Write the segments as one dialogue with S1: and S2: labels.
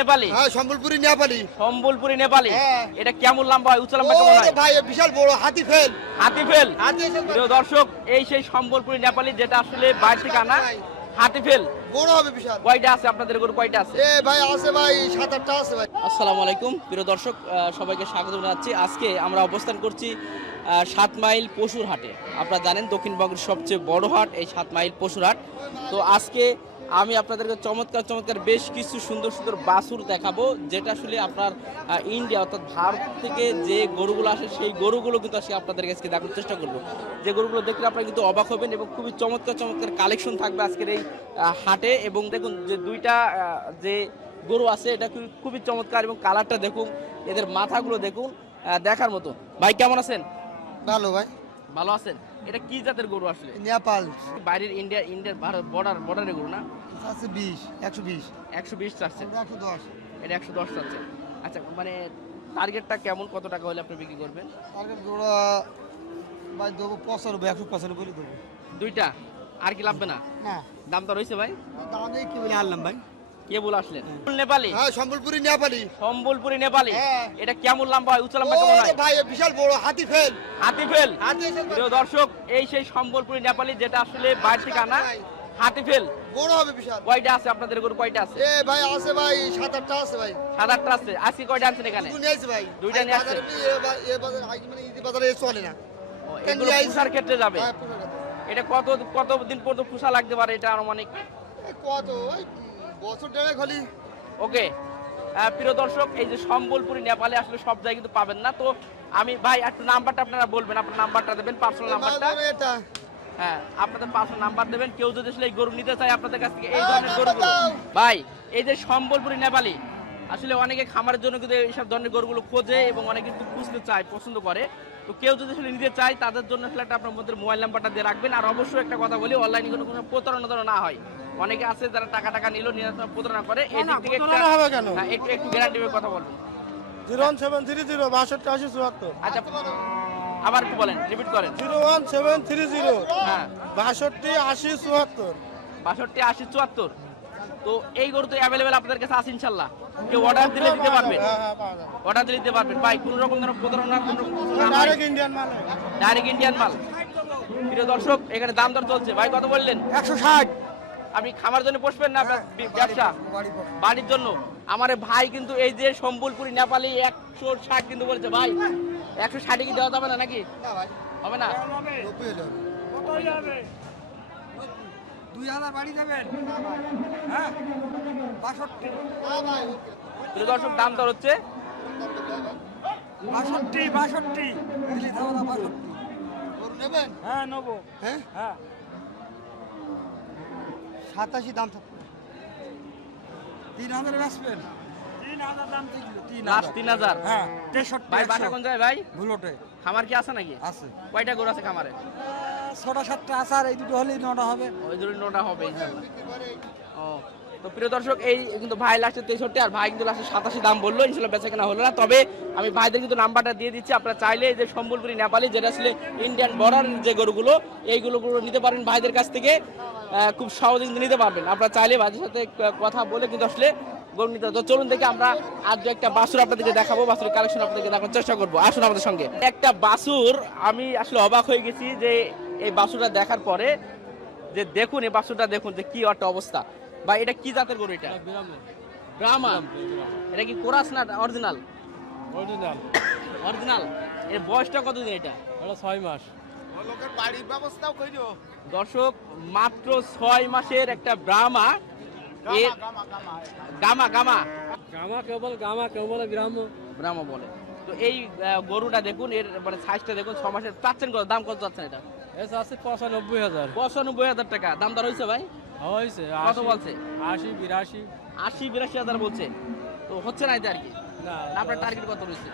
S1: নেপালি?
S2: হ্যাঁ সম্বলপুরি নেপালি।
S1: সম্বলপুরি নেপালি।
S2: হ্যাঁ।
S1: এটা কেমন লম্বা হয় উচ্চ লম্বা কেমন হয়?
S2: ভাই বিশাল বড় হাতি ফেল। হাতি ফেল?
S1: প্রিয় দর্শক এই সেই সম্বলপুরি নেপালি যেটা আসলে বাইরে থেকে আনা হাতিফেল
S2: বড় হবে বিশাল।
S1: কয়টা আছে আপনাদের গরু? কয়টা আছে?
S2: এ ভাই আছে ভাই সাত আটটা আছে ভাই।
S1: আসসালামু আলাইকুম। প্রিয় দর্শক সবাইকে স্বাগত জানাচ্ছি। আজকে আমরা অবস্থান করছি সাত মাইল পশুর হাটে। আপনারা জানেন দক্ষিণবঙ্গের সবচেয়ে বড় হাট এই সাত মাইল পশুর হাট। তো আজকে আমি আপনাদেরকে চমৎকার চমৎকার বেশ কিছু সুন্দর সুন্দর বাছুর দেখাবো, যেটা আসলে আপনার ইন্ডিয়া অর্থাৎ ভারত থেকে যে গরুগুলো আসে, সেই গরুগুলো কিন্তু আজকে আপনাদের কাছে দেখানোর চেষ্টা করব। যে গরুগুলো দেখলে আপনারা কিন্তু অবাক হবেন এবং খুবই চমৎকার চমৎকার কালেকশন থাকবে আজকের এই হাটে। এবং দেখুন যে দুইটা যে গরু আছে, এটা খুবই চমৎকার এবং কালারটা দেখুন, এদের মাথাগুলো দেখুন দেখার মতো। ভাই, কেমন আছেন?
S2: ভালো, ভাই।
S1: ভালো আছেন? এটা কি জাতের গরু আসলে?
S2: নেপাল।
S1: বাইরের ইন্ডিয়া ইন্ডিয়ার ভারত বর্ডার বর্ডারের গরু না?
S2: আছে বিশ একশো বিশ।
S1: একশো বিশ চাচ্ছে।
S2: একশো দশ।
S1: এটা একশো দশ চাচ্ছে। আচ্ছা মানে টার্গেটটা কেমন? কত টাকা হলে আপনি বিক্রি করবেন?
S2: টার্গেট জোড়া ভাই দেবো পঁচানব্বই একশো পঁচানব্বই দেবো।
S1: দুইটা? আর কি লাগবে না?
S2: না।
S1: দামটা রয়েছে ভাই।
S2: দাম দিয়ে কি বলে আনলাম ভাই?
S1: কে বলে আসলেন? নেপালি?
S2: হ্যাঁ সম্বলপুরি নেপালি।
S1: সম্বলপুরি নেপালি?
S2: হ্যাঁ।
S1: এটা কেমন লম্বা? হয় উচ্চ লম্বা কেমন হয়?
S2: ভাই বিশাল বড় হাতি ফেল। হাতি ফেল?
S1: প্রিয় দর্শক এই সেই সম্বলপুরি নেপালি যেটা আসলে বাইরে থেকে আনা হাতিফেল
S2: বড় হবে বিশাল।
S1: কয়টা আছে আপনাদের গরু কয়টা আছে?
S2: এ ভাই আছে ভাই সাত আটটা আছে ভাই।
S1: সাত আটটা আছে। আজকে কয়টা আনছেন এখানে?
S2: দুটো নিয়ে ভাই।
S1: দুইটা নিয়ে?
S2: এ বাজারে মানে ঈদ বাজারে চলে না।
S1: এগুলো পুষার ক্ষেত্রে যাবে?
S2: হ্যাঁ।
S1: এটা কত কত দিন পর্যন্ত পুষা লাগতে পারে? এটা আনুমানিক?
S2: কত? ওই বছর দেড়েক হলি
S1: ওকে প্রিয় দর্শক এই যে সম্বলপুরি নেপালে আসলে সব জায়গায় কিন্তু পাবেন না। তো আমি ভাই একটু নাম্বারটা আপনারা বলবেন আপনার নাম্বারটা দেবেন পার্সোনাল নাম্বারটা। হ্যাঁ আপনাদের পার্সোনাল নাম্বার দেবেন। কেউ যদি আসলে এই গরু নিতে চায় আপনাদের কাছ থেকে এই ধরনের গরুগুলো। ভাই এই যে সম্বলপুরি নেপালি আসলে অনেকে খামারের জন্য কিন্তু এইসব ধরনের গরুগুলো খোঁজে এবং অনেকে কিন্তু খুঁজতে চায় পছন্দ করে। তো কেউ যদি আসলে নিতে চায় তাদের জন্য আসলে একটা আপনার মধ্যে মোবাইল নাম্বারটা দিয়ে রাখবেন। আর অবশ্যই একটা কথা বলি অনলাইনে কোনো কোনো প্রতারণা যেন না হয়। অনেকে আছে যারা টাকা টাকা নিল নিয়ে তারা প্রতারণা করে। এই দিক থেকে একটা-
S2: প্রতারণা হবে কেন?
S1: হ্যাঁ, একটু একটু গ্যারান্টি কথা বলবেন
S3: zero one seven three zero বাষট্টি আশি চুয়াত্তর।
S1: আচ্ছা আবার একটু বলেন রিপিট করেন।
S3: Zero one seven three zero
S1: হ্যাঁ।
S3: বাষট্টি আশি চুয়াত্তর।
S1: বাষট্টি আশি চুয়াত্তর। তো এই গরু তো অ্যাভেলেবেল আপনাদের কাছে আছে ইনশাল্লাহ কেউ অর্ডার দিলে দিতে পারবেন
S3: হ্যাঁ হ্যাঁ পাওয়া যাবে।
S1: অর্ডার দিলে দিতে পারবেন। ভাই কোনো রকম যেন প্রতারণা কোনো
S3: ডাইরেক্ট ইন্ডিয়ান মাল।
S1: ডাইরেক্ট ইন্ডিয়ান মাল। প্রিয় দর্শক এখানে দাম দর চলছে। ভাই কত বললেন?
S2: একশো ষাট।
S1: আপনি খামার জন্য পোষবেন না ব্যবসা? বাড়ির জন্য আমার ভাই কিন্তু এই যে সম্বলপুরি নেপালি একশো ষাট কিন্তু বলছে। ভাই একশো ষাটে কি দেওয়া যাবে না নাকি? হবে না?
S2: দুই হাজার বাড়ি যাবেন? হ্যাঁ? বাষট্টি।
S1: দর্শক দাম দর হচ্ছে?
S3: বাষট্টি বাষট্টি।
S2: নেবেন?
S3: হ্যাঁ নেব।
S2: হ্যাঁ?
S3: হ্যাঁ।
S2: সাতাশি দাম থাকবে তিন হাজার বেচবেন
S3: তিন হাজার দাম থেকে তিন
S1: লাস্ট তিন হাজার?
S3: হ্যাঁ তেষট্টি
S1: ভাই বাসা কোন জায়গায় ভাই?
S3: ভুলোটে।
S1: খামার কি আছে নাকি?
S3: আছে।
S1: কয়টা গরু আছে খামারে?
S3: ছটা, সাতটা আছে আর এই দুটো হলেই নটা হবে।
S1: ওই দুটো নোটা হবে ও, তো প্রিয় দর্শক, এই কিন্তু ভাই লাস্টে তেষট্টি, আর ভাই কিন্তু লাস্টে সাতাশি দাম বলল, ইনশাল্লাহ বেচা কেনা হলো না। তবে আমি ভাইদের কিন্তু নাম্বারটা দিয়ে দিচ্ছি, আপনারা চাইলে যে সম্বলপুরি নেপালি, যেটা আসলে ইন্ডিয়ান বর্ডার যে গরুগুলো, এইগুলো নিতে পারেন ভাইদের কাছ থেকে খুব সহজে কিন্তু নিতে পারবেন। আপনারা চাইলে ভাইদের সাথে কথা বলে কিন্তু আসলে গরু নিতে তো চলুন দেখে আমরা আজ দু একটা বাসুর আপনাদেরকে দেখাবো বাসুর কালেকশন আপনাদেরকে দেখানোর চেষ্টা করব। আসুন আমাদের সঙ্গে। একটা বাসুর আমি আসলে অবাক হয়ে গেছি যে এই বাসুরটা দেখার পরে যে দেখুন এই বাছুরটা দেখুন যে কি একটা অবস্থা। বা এটা কি জাতের গরু এটা? ব্রাহ্মা এটা কি কোরাস না অরিজিনাল?
S3: অরিজিনাল।
S1: অরিজিনাল। এর বয়সটা কতদিন এটা?
S3: ওটা ছয় মাস।
S1: দর্শক মাত্র ছয় মাসের একটা ব্রাহ্মা এর গামা গামা।
S3: গামা কেউ বলে গামা কেউ বলে গ্রাম্য।
S1: ব্রাহ্মা বলে। তো এই গরুটা দেখুন এর মানে সাইজটা দেখুন ছ মাসের চাচ্ছেন কত? দাম কত চাচ্ছেন এটা?
S3: এসে আছে পঁচানব্বই হাজার।
S1: পঁচানব্বই হাজার টাকা। দাম দর হয়েছে ভাই?
S3: হয়েছে
S1: কত বলছে?
S3: আশি বিরাশি।
S1: আশি বিরাশি হাজার বলছে। তো হচ্ছে না এটা আর কি?
S3: না
S1: আপনার টার্গেট কত রয়েছে?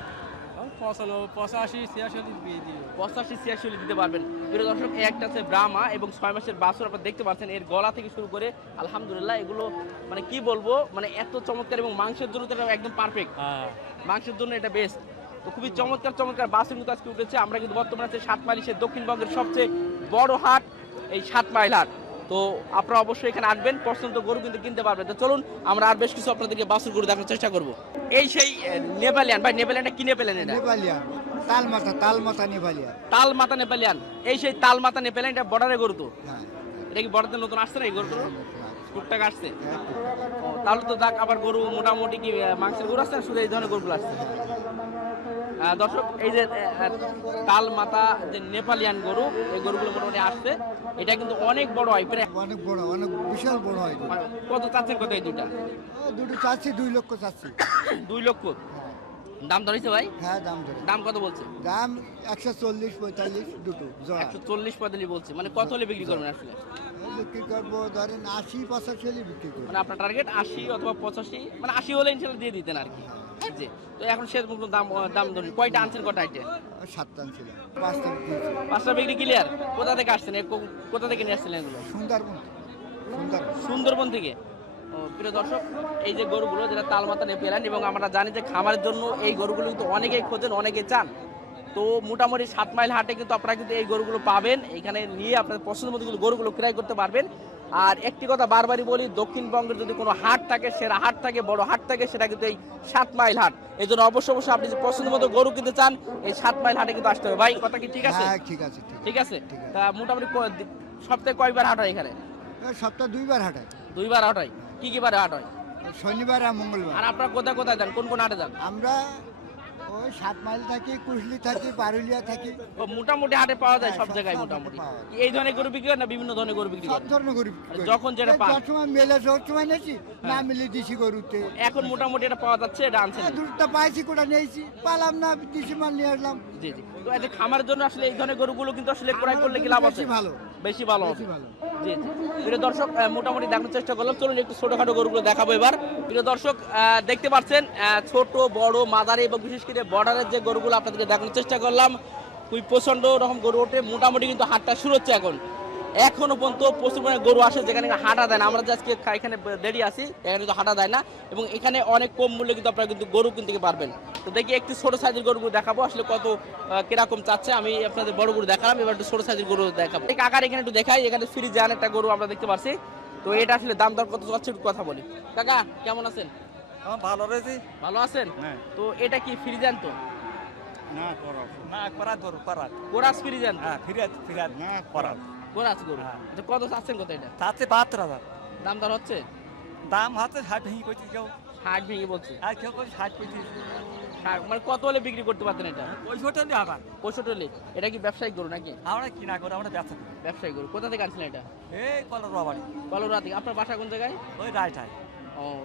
S3: পঁচাশি ছিয়াশি
S1: দিতে পারবেন। প্রিয় দর্শক এই একটা আছে ব্রাহ্মা এবং ছয় মাসের বাছুর আপনারা দেখতে পাচ্ছেন। এর গলা থেকে শুরু করে আলহামদুলিল্লাহ এগুলো মানে কি বলব মানে এত চমৎকার এবং মাংসের জন্য তো এটা একদম পারফেক্ট
S3: হ্যাঁ।
S1: মাংসের জন্য এটা বেস্ট তো খুবই চমৎকার চমৎকার বাসের কিন্তু আজকে উঠেছে। আমরা কিন্তু বর্তমানে আছে সাত মাইল সে দক্ষিণবঙ্গের সবচেয়ে বড় হাট এই সাত মাইল হাট। তো আপনারা অবশ্যই এখানে আসবেন পছন্দ গরু কিন্তু কিনতে পারবেন। তো চলুন আমরা আর বেশ কিছু আপনাদেরকে বাসুর গরু দেখানোর চেষ্টা করব। এই সেই নেপালিয়ান ভাই নেপালিয়ানটা কি নেপালিয়ান এটা?
S2: নেপালিয়ান তাল মাথা নেপালিয়ান।
S1: তাল মাথা নেপালিয়ান। এই সেই তাল মাথা নেপালিয়ান এটা বর্ডারে গরু তো?
S2: হ্যাঁ।
S1: এটা কি বর্ডারে নতুন আসছে না এই গরুটা টুকটাক আসছে? ও, তাহলে তো যাক আবার গরু মোটামুটি কি মাংসের গরু আসছে না? শুধু এই ধরনের গরুগুলো আসছে? আহ, দর্শক এই যে তাল মাথা যে নেপালিয়ান গরু এই গরুগুলো মোটামুটি আসছে। এটা কিন্তু অনেক বড় হয় প্রায়
S2: অনেক বড় অনেক বিশাল বড় হয়
S1: কত চাচ্ছেন কত এই দুইটা
S2: ও, দুটো চাচ্ছি দুই লক্ষ চাচ্ছি।
S1: দুই লক্ষ? দাম ধরেছে ভাই?
S2: হ্যাঁ দাম ধরে
S1: দাম কত বলছে?
S2: দাম একশো চল্লিশ পঁয়তাল্লিশ দুটো
S1: একশো চল্লিশ পঁয়তাল্লিশ বলছে। মানে কত হলে বিক্রি করবেন আসলে?
S2: বিক্রি করব ধরেন আশি পঁচাশি হলে বিক্রি করব।
S1: মানে আপনার টার্গেট আশি অথবা পঁচাশি মানে আশি হলে ইনশাল্লাহ দিয়ে দিতেন আর কি। জি। তো এখন শেষ মতো দাম দাম ধরুন কয়টা আনছেন কটা আইটে
S2: সাতটা ছিল পাঁচটা
S1: পাঁচটা বিক্রি ক্লিয়ার কোথা থেকে আসছেন? কোথা থেকে নিয়ে আসছিলেন এগুলো?
S2: সুন্দরবন সুন্দরবন।
S1: থেকে? প্রিয় দর্শক এই যে গরুগুলো যেটা তালমাতা নেপেলেন এবং আমরা জানি যে খামারের জন্য এই গরুগুলো কিন্তু অনেকেই খোঁজেন অনেকে চান। তো মোটামুটি সাত মাইল হাটে কিন্তু আপনারা কিন্তু এই গরুগুলো পাবেন। এখানে নিয়ে আপনার পছন্দ মতো গরুগুলো ক্রয় করতে পারবেন। আর একটি কথা বারবারই বলি দক্ষিণবঙ্গের যদি কোনো হাট থাকে সেরা হাট থাকে বড় হাট থাকে সেটা কিন্তু এই সাত মাইল হাট। এই জন্য অবশ্যই অবশ্যই আপনি যে পছন্দ মতো গরু কিনতে চান এই সাত মাইল হাটে কিন্তু আসতে হবে। ভাই কথা কি ঠিক আছে?
S2: হ্যাঁ ঠিক আছে ঠিক
S1: আছে। তা মোটামুটি সপ্তাহে কয়বার হাট হয় এখানে?
S2: সপ্তাহে দুইবার দুইবার হাঁটায়
S1: দুইবার হাট হয়? কি কি বারে হাট হয়?
S2: শনিবার আর মঙ্গলবার।
S1: আর আপনারা কোথায় কোথায় যান? কোন কোন হাটে যান?
S2: আমরা ওই সাত মাইল থাকি কুশলি থাকি পারুলিয়া থাকি।
S1: ও, মোটামুটি হাটে পাওয়া যায়
S2: হ্যাঁ,
S1: সব জায়গায় মোটামুটি। এই ধরনের গরু বিক্রি না বিভিন্ন ধরনের গরু বিক্রি
S2: সব ধরনের গরু বিক্রি
S1: যখন যেটা
S2: এই
S1: পান।
S2: যার সময় মেলে সব সময় নিয়েছি না মিলে দিছি গরুতে।
S1: এখন মোটামুটি এটা পাওয়া যাচ্ছে এটা আনছেন
S2: হ্যাঁ, দুধটা পাইছি কোটা নিয়েছি পালাম না দিছি মাল নিয়ে আসলাম।
S1: জি জি। তো এই যে খামারের জন্য আসলে এই ধরনের গরুগুলো কিন্তু আসলে ক্রয় করলে কি লাভ আছে?
S2: ভালো।
S1: বেশি ভালো হবে। জি প্রিয় দর্শক মোটামুটি দেখানোর চেষ্টা করলাম। চলুন একটু ছোটখাটো গরুগুলো দেখাবো এবার। প্রিয় দর্শক দেখতে পাচ্ছেন ছোট বড় মাদারে এবং বিশেষ করে বর্ডারের যে গরুগুলো আপনাদেরকে দেখানোর চেষ্টা করলাম খুবই প্রচণ্ড রকম গরু ওঠে। মোটামুটি কিন্তু হাটটা শুরু হচ্ছে এখন। এখনও পর্যন্ত প্রচুর পরিমাণে গরু আসে যেখানে হাঁটা দেয় না। আমরা যে আজকে এখানে দেরি আছি এখানে তো হাঁটা দেয় না। এবং এখানে অনেক কম মূল্যে কিন্তু আপনারা কিন্তু গরু কিনতে পারবেন। তো দেখি একটু ছোট সাইজের গরু দেখাবো আসলে কত কীরকম চাচ্ছে। আমি আপনাদের বড় গরু দেখালাম এবার একটু ছোট সাইজের গরু দেখাবো। এই কাকার এখানে একটু দেখাই এখানে ফ্রিজান একটা গরু আমরা দেখতে পাচ্ছি তো এটা আসলে দাম দর কত চাচ্ছে একটু কথা বলি। কাকা কেমন আছেন?
S3: ভালো রয়েছে।
S1: ভালো আছেন?
S3: হ্যাঁ।
S1: তো এটা কি ফ্রিজান তো?
S3: না করো না করা ধর করা
S1: কোরাস ফ্রিজান?
S3: হ্যাঁ ফিরাত ফিরাত না করা
S1: কোরাস গরু?
S3: হ্যাঁ।
S1: কত চাচ্ছেন কত এটা?
S3: তাতে বাহাত্তর হাজার।
S1: দাম দর হচ্ছে?
S3: দাম হাতে ষাট ভেঙে করছি কেউ।
S1: ষাট ভেঙে বলছে।
S3: আর কেউ করছে ষাট
S1: ষাট- মানে কত হলে বিক্রি করতে পারতেন এটা?
S3: পঁয়ষট্টি নিয়ে আবার
S1: পঁয়ষট্টি হলে। এটা কি ব্যবসায়িক গরু নাকি?
S3: আমরা কিনা করে আমরা ব্যবসা করি
S1: ব্যবসায়িক গরু। কোথা থেকে আনছিলেন এটা?
S3: এই কলার বাড়ি।
S1: থেকে। আপনার বাসা কোন জায়গায়?
S3: ওই রায়টায়।
S1: ও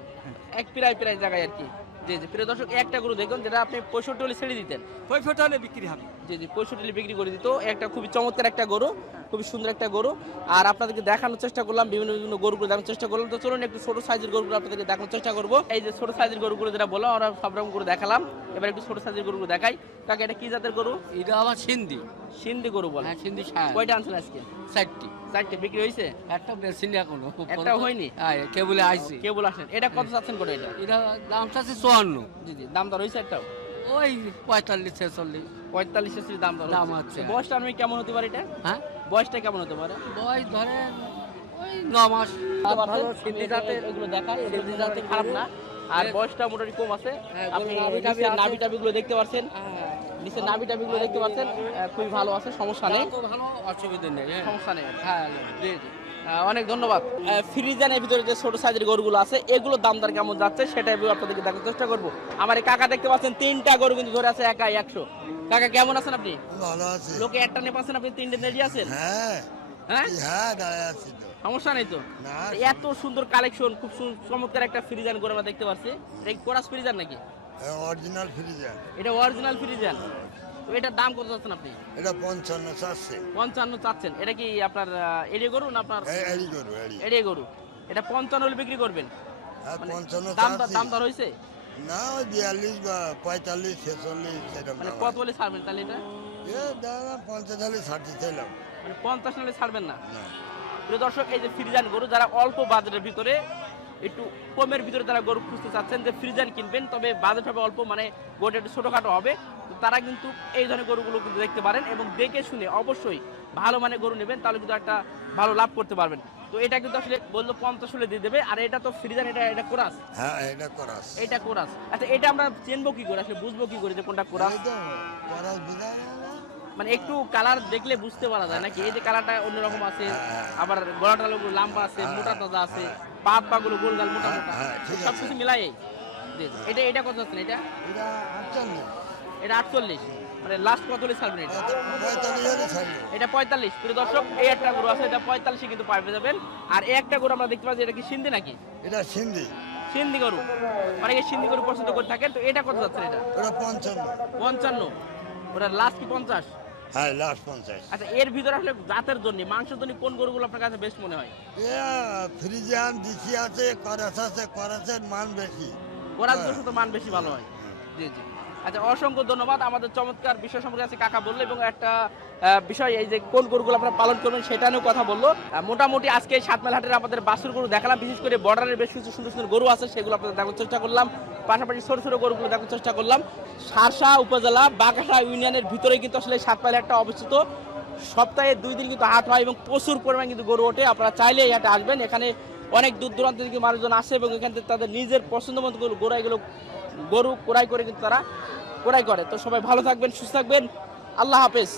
S1: এক প্রায় প্রায় জায়গায় আর কি। জি জি। প্রিয় দর্শক একটা গরু দেখুন যেটা আপনি পঁয়ষট্টি হলে ছেড়ে দিতেন।
S3: পঁয়ষট্টি হলে বিক্রি হবে।
S1: জি জি পঁয়ষট্টি হলে বিক্রি করে দিত। একটা খুবই চমৎকার একটা গরু খুবই সুন্দর একটা গরু। আর আপনাদেরকে দেখানোর চেষ্টা করলাম বিভিন্ন বিভিন্ন গরুগুলো দেখানোর চেষ্টা করলাম। তো চলুন একটু ছোট সাইজের গরুগুলো আপনাদেরকে দেখানোর চেষ্টা করব। এই যে ছোট সাইজের গরুগুলো যেটা বললাম আমরা সব রকম করে দেখালাম। এবার একটু ছোট সাইজের গরুগুলো দেখাই। তাকে এটা কি জাতের গরু?
S4: এটা আবার সিন্ধি।
S1: সিন্ধি গরু বলে।
S4: হ্যাঁ সিন্ধি সার
S1: কয়টা আনছেন আজকে?
S4: চারটি।
S1: চারটে। বিক্রি হয়েছে?
S4: একটা বেশি না এখনও।
S1: একটাও হয়নি?
S4: হ্যাঁ কেবলে আইছে।
S1: কে বলে আসেন। এটা কত চাচ্ছেন করে এটা?
S4: এটা দামটা আছে চুয়ান্ন।
S1: জি জি। দাম দর হয়েছে একটাও?
S4: ওই পঁয়তাল্লিশ ছেচল্লিশ।
S1: পঁয়তাল্লিশ এসির দাম দর
S4: দাম আছে।
S1: বয়সটা আমি কেমন হতে পারে এটা?
S4: হ্যাঁ?
S1: বয়সটা কেমন হতে পারে?
S4: বয়স ধরেন ওই ন মাস। ভালো সিন্ধি জাতের
S1: এগুলো দেখাই সিন্ধি জাতে খারাপ না। আর বয়সটা মোটামুটি কম আছে।
S4: হ্যাঁ,
S1: আপনি
S4: নাভি
S1: টাভিগুলো দেখতে পাচ্ছেন
S4: হ্যাঁ,
S1: নিচের নাভি টাভিগুলো দেখতে পাচ্ছেন খুবই ভালো আছে সমস্যা নেই।
S4: ভালো অসুবিধা নেই হ্যাঁ।
S1: সমস্যা নেই।
S4: হ্যাঁ
S1: জি জি। অনেক ধন্যবাদ। ফ্রিজানের ভিতরে যে ছোট সাইজের গরুগুলো আছে এগুলোর দাম দর কেমন যাচ্ছে সেটা আমি আপনাদেরকে দেখার চেষ্টা করব। আমার এই কাকা দেখতে পাচ্ছেন তিনটা গরু কিন্তু ধরে আছে একাই একশো। কাকা কেমন আছেন আপনি?
S5: ভালো আছে।
S1: লোকে একটা নিয়ে পাচ্ছেন আপনি তিনটে রেডি আছেন?
S5: হ্যাঁ।
S1: হ্যাঁ?
S5: হ্যাঁ দাঁড়ায় আছি তো।
S1: সমস্যা নেই তো? এত সুন্দর কালেকশন খুব চমৎকার একটা ফ্রিজান করে আমরা দেখতে পাচ্ছি কোরাস ফ্রিজান নাকি?
S5: অরিজিনাল ফ্রিজার
S1: এটা অরিজিনাল ফ্রিজান তো এটার দাম কত চাচ্ছেন আপনি?
S5: এটা পঞ্চান্ন চারশে
S1: পঞ্চান্ন চাচ্ছেন। এটা কি আপনার এড়িয়ে গরু না আপনার?
S5: এড়ি করব এড়ি
S1: এড়িয়ে। গরু। এটা পঞ্চান্ন হলে বিক্রি করবেন।
S5: হ্যাঁ
S1: মানে
S5: পঞ্চান্ন
S1: দাম দাম দর হয়েছে?
S5: না বিয়াল্লিশ বা পঁয়তাল্লিশ ছেচল্লিশ
S1: মানে কত ছাড়বেন তাহলে এটা?
S5: পঞ্চাশ ষাট ছিলাম
S1: মানে পঞ্চাশ হলে ছাড়বেন না?
S5: না।
S1: প্রিয় দর্শক এই যে ফ্রিজান গরু যারা অল্প বাজারের ভিতরে একটু কমের ভিতরে যারা গরু খুঁজতে চাচ্ছেন যে ফ্রিজান কিনবেন তবে বাজেট হবে অল্প মানে গরুটা একটু ছোটখাটো হবে তো তারা কিন্তু এই ধরনের গরুগুলো কিন্তু দেখতে পারেন এবং দেখে শুনে অবশ্যই ভালো মানে গরু নেবেন তাহলে কিন্তু একটা ভালো লাভ করতে পারবেন। তো এটা কিন্তু আসলে বলল পঞ্চাশ হলে দিয়ে দেবে আর এটা তো ফ্রিজার এটা এটা কোরাস?
S5: হ্যাঁ এটা করাস।
S1: এটা কোরাস। আচ্ছা এটা আমরা চিনবো কি করে? আসলে বুঝব কি করে যে কোনটা কোরাস?
S5: বিদায়
S1: মানে একটু কালার দেখলে বুঝতে পারা যায় নাকি? এই যে কালারটা অন্যরকম আছে
S5: হ্যাঁ।
S1: আবার গলাটা লম্বা আছে
S5: হ্যাঁ।
S1: মোটা তাজা আছে। পাত পা গুলো গোল মোটা
S5: হ্যাঁ,
S1: মোটা।
S5: হ্যাঁ,
S1: সব কিছু মিলাই। এটা এটা কত যাচ্ছে এটা?
S5: এটা আটচল্লিশ।
S1: মানে লাস্ট কত হলে ছাড়বেন এটা।
S5: পঁয়তাল্লিশ
S1: এটা পঁয়তাল্লিশ। প্রিয় দর্শক এই একটা গরু আছে এটা পঁয়তাল্লিশে কিন্তু পাইবে যাবেন। আর এই একটা গরু আমরা দেখতে পাচ্ছি এটা কি সিন্ধি নাকি?
S5: এটা সিন্ধি।
S1: সিন্ধি গরু। অনেকে সিন্ধি গরু পছন্দ করে থাকেন তো এটা কত যাচ্ছে এটা?
S5: ওটা পঞ্চান্ন।
S1: পঞ্চান্ন। ওটা লাস্ট কি পঞ্চাশ?
S5: হ্যাঁ লাস্ট পঞ্চাশ।
S1: আচ্ছা এর ভিতরে আসলে জাতের জন্য মাংসের জন্য কোন গরুগুলো আপনার কাছে বেস্ট মনে হয়?
S5: ফ্রিজিয়ান দিছি আছে করাস আছে করাসের মান বেশি।
S1: ওরার
S5: হ্যাঁ।
S1: তো মান বেশি ভালো হয়। জি জি। আচ্ছা অসংখ্য ধন্যবাদ। আমাদের চমৎকার বিষয় সম্পর্কে আছে কাকা বলল এবং একটা বিষয় এই যে কোন গরুগুলো আপনারা পালন করবেন সেটা নিয়েও কথা বলল। মোটামুটি আজকে সাতমাইল হাটের আমাদের বাসুর গরু দেখালাম বিশেষ করে বর্ডারের বেশ কিছু সুন্দর সুন্দর গরু আছে সেগুলো আপনাদের দেখার চেষ্টা করলাম। পাশাপাশি ছোট ছোট গরুগুলো দেখার চেষ্টা করলাম। সারসা উপজেলা বাগাসা ইউনিয়নের ভিতরে কিন্তু আসলে সাতমাইল হাটটা অবস্থিত। সপ্তাহে দুই দিন কিন্তু হাট হয় এবং প্রচুর পরিমাণে কিন্তু গরু ওঠে। আপনারা চাইলে এই আসবেন। এখানে অনেক দূর দূরান্ত থেকে মানুষজন আসে এবং এখান থেকে তাদের নিজের পছন্দ মতো গরু গোড়া এগুলো গরু কোরাই করে কিন্তু তারা কোরাই করে। তো সবাই ভালো থাকবেন, সুস্থ থাকবেন। আল্লাহ হাফেজ।